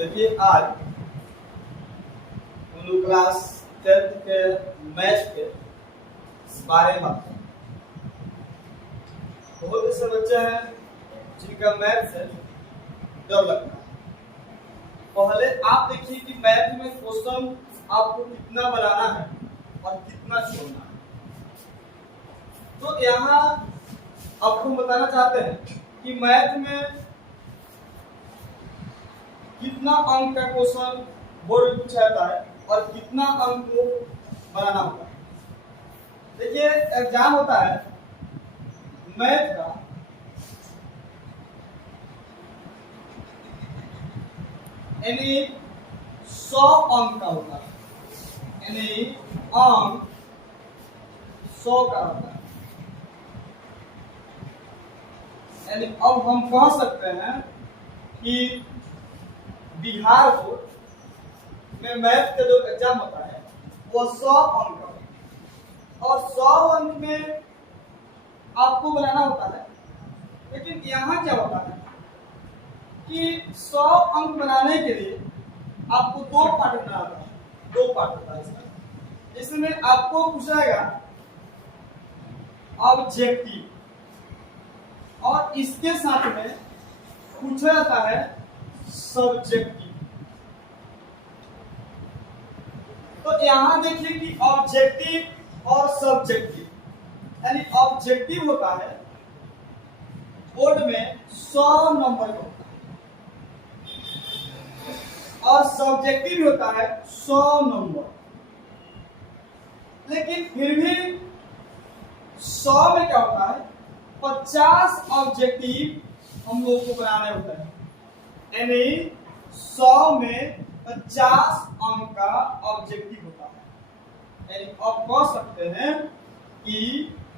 देखिए आज हम लोग क्लास 10th के मैथ के बारे में बात करें। बहुत ऐसे बच्चे हैं जिनका मैथ से डर लगता है। पहले आप देखिए कि मैथ में क्वेश्चन आपको कितना बनाना है और कितना छोड़ना है। तो यहाँ आपको बताना चाहते हैं कि मैथ में कितना अंक का क्वेश्चन बोर्ड में पूछा जाता है और कितना अंक को बनाना होता है। देखिए एग्जाम होता है मैथ का यानी 100 अंक का होता है, यानी अंक 100 का होता है। यानी अब हम कह सकते हैं कि बिहार बोर्ड में मैथ का जो एग्जाम होता है वो 100 अंक का होता है और 100 अंक में आपको बनाना होता है। लेकिन यहाँ क्या होता है कि 100 अंक बनाने के लिए आपको दो पार्ट बनाना होता है, दो पार्ट होता है इसमें। इसमें आपको पूछाएगा ऑब्जेक्टिव और इसके साथ में पूछा जाता है सब्जेक्टिव। तो यहां देखिए कि ऑब्जेक्टिव और सब्जेक्टिव, यानी ऑब्जेक्टिव होता है बोर्ड में 100 नंबर का होता है और सब्जेक्टिव होता है 100 नंबर। लेकिन फिर भी 100 में क्या होता है 50 ऑब्जेक्टिव हम लोग को बनाने होते हैं। यानी 100 में 50 अंक का ऑब्जेक्टिव होता है। यानी आप कह सकते हैं कि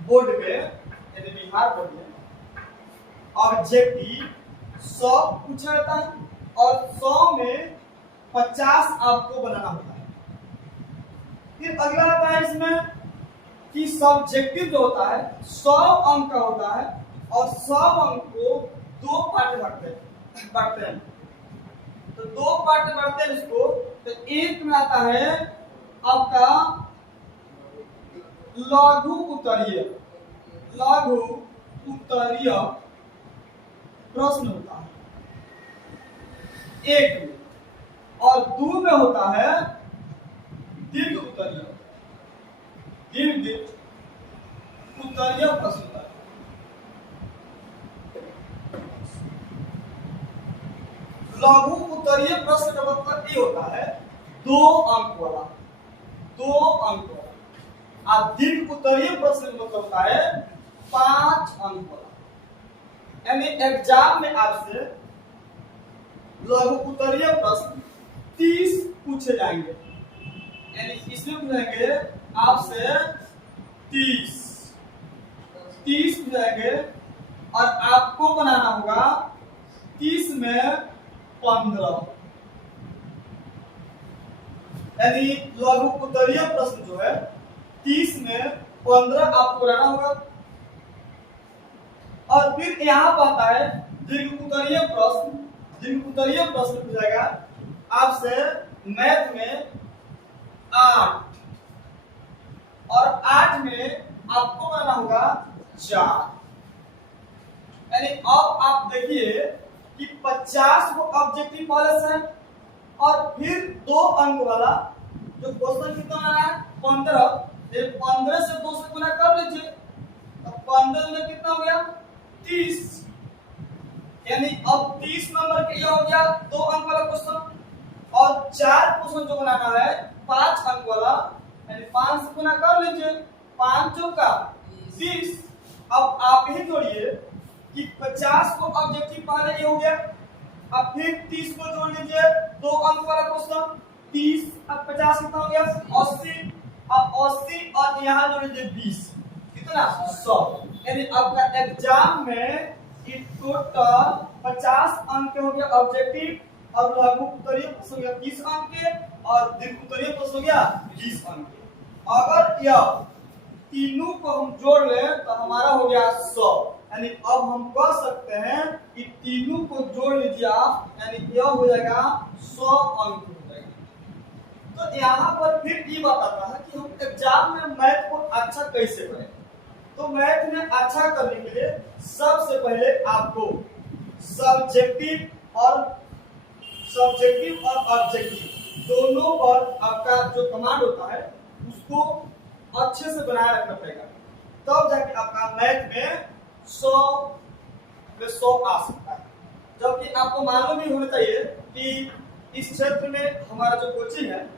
बोर्ड में यानी बिहार बोर्ड में ऑब्जेक्टिव 100 पूछा जाता है और 100 में 50 आपको बनाना होता है। फिर अगला आता है इसमें कि सब्जेक्टिव जो होता है 100 अंक का होता है और 100 अंक को दो पार्ट बांटते हैं। तो दो पार्ट में बांटते हैं इसको। तो एक में आता है आपका लघु उत्तरीय प्रश्न होता है एक में, और दो में होता है दीर्घ उत्तरीय प्रश्न होता है। लघु उत्तरीय प्रश्न का मतलब ये होता है 2 अंक वाला और दीर्घ उत्तरीय प्रश्न का मतलब होता है 5 अंक वाला। यानी एग्जाम में आपसे लघु उत्तरीय प्रश्न 30 पूछे जाएंगे। यानी इसमें पूछेंगे आपसे 30 पूछेंगे और आपको बनाना होगा 30 में 15। यानी लघु उत्तरीय प्रश्न जो है 30 में 15 आपको बनाना होगा। और फिर यहाँ पर आता है दीर्घ उत्तरीय प्रश्न पूछेगा आपसे मैथ में 8 और 8 में आपको बनाना होगा 4। यानी अब आप देखिए कि 50 को ऑब्जेक्टिव पहले से और फिर 2 अंक वाला जो क्वेश्चन कितना आया 15, 15 से 2 से गुना कर लीजिए तो 15 में कितना हो गया 30। यानी अब 30 नंबर के लिए हो गया 2 अंक वाला क्वेश्चन और 4 क्वेश्चन जो बनाना है 5 अंक वाला, यानी 5 से गुना कर लीजिए 5 चौका 30। अब आप ही जोड़िए कि 50 को ऑब्जेक्टिव पहले ये हो गया, अब फिर 30 को जोड़ लीजिए 2 अंक वाला क्वेश्चन 30, अब 50 कितना हो गया 80, अब 80 और यहाँ जोड़ लीजिए 20 कितना 100। यानी आपका एग्जाम में टोटल 50 अंक के हो गया ऑब्जेक्टिव और लघु उत्तरीय प्रश्न हो गया 30 अंक के और दीर्घ उत्तरीय प्रश्न हो गया 20 अंक के। अगर यह तीनों को हम जोड़ लें तो हमारा हो गया 100। यानी अब हम कह सकते हैं कि तीनों को जोड़ लीजिए आप, यानी यह हो जाएगा 100 अंक हो जाएगा। तो यहाँ पर फिर ये बताता है कि हम एग्जाम में मैथ को अच्छा कैसे करें। तो मैथ में अच्छा करने के लिए सबसे पहले आपको सब्जेक्टिव और ऑब्जेक्टिव दोनों पर आपका जो कमांड होता है उसको अच्छे से बनाए रखना पड़ेगा, तब जाके आपका मैथ में 100 में 100 आ सकता है। जबकि आपको मालूम भी होना चाहिए कि इस क्षेत्र में हमारा जो कोचिंग है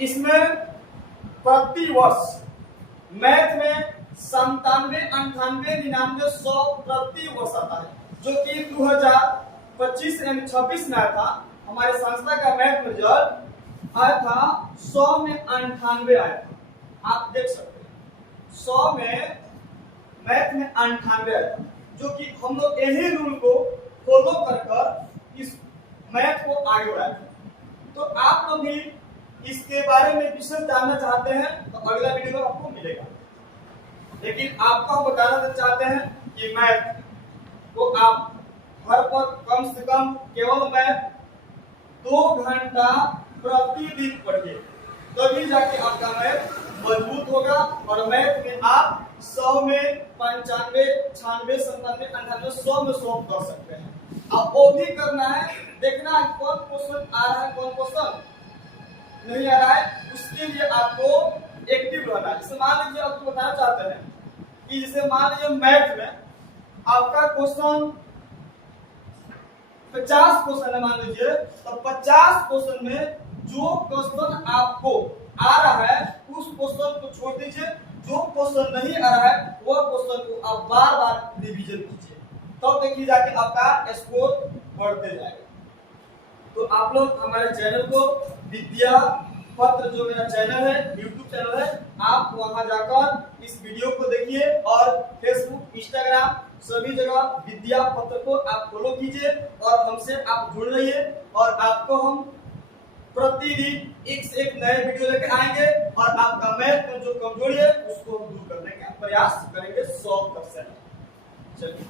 इसमें प्रति वर्ष मैथ में 97, 98, 99, 100 प्रति वर्ष आता है, जो कि 2025 यानी 26 में आया था। हमारे संस्था का मैथ रिजल्ट आया था 100 में 98 आया था। आप देख सकते हैं 100 में मैथ में 98 आया था, जो कि हम लोग यही रूल को फॉलो कर इस मैथ को आगे बढ़ाए। तो आप लोग भी इसके बारे में विशेष जानना चाहते हैं तो अगला वीडियो में आपको मिलेगा। लेकिन आपको हम बताना चाहते हैं कि मैथ को आप घर पर कम से कम केवल मैथ 2 घंटा प्रतिदिन पढ़िए, तभी जाके आपका मैथ मजबूत होगा और मैथ में आप 100 में 95, 96, 97, 98, 100 में 100 कर सकते हैं। अब वो भी करना है, देखना है कौन क्वेश्चन आ रहा है, कौन क्वेश्चन नहीं आ रहा है, उसके लिए आपको एक्टिव रहना है। जैसे मान लीजिए आपको बताना चाहते हैं कि जैसे मान लीजिए मैथ में आपका क्वेश्चन 50 क्वेश्चन है मान लीजिए, तो 50 क्वेश्चन में जो क्वेश्चन आपको आ रहा है उस क्वेश्चन को छोड़ दीजिए, जो क्वेश्चन नहीं आ रहा है वह क्वेश्चन को आप बार बार रिवीजन कीजिए, तब देखिए जाके आपका स्कोर बढ़ते जाएगा। तो आप लोग हमारे चैनल को विद्या पत्र जो मेरा चैनल है, यूट्यूब चैनल है, आप वहां जाकर इस वीडियो को देखिए और फेसबुक, इंस्टाग्राम सभी जगह विद्या पत्र को आप फॉलो कीजिए और हमसे आप जुड़ रहिए और आपको हम प्रतिदिन एक से एक नए वीडियो लेकर आएंगे और आपका मैथ में जो कमजोरी है उसको हम दूर करने का प्रयास करेंगे 100%। चलिए।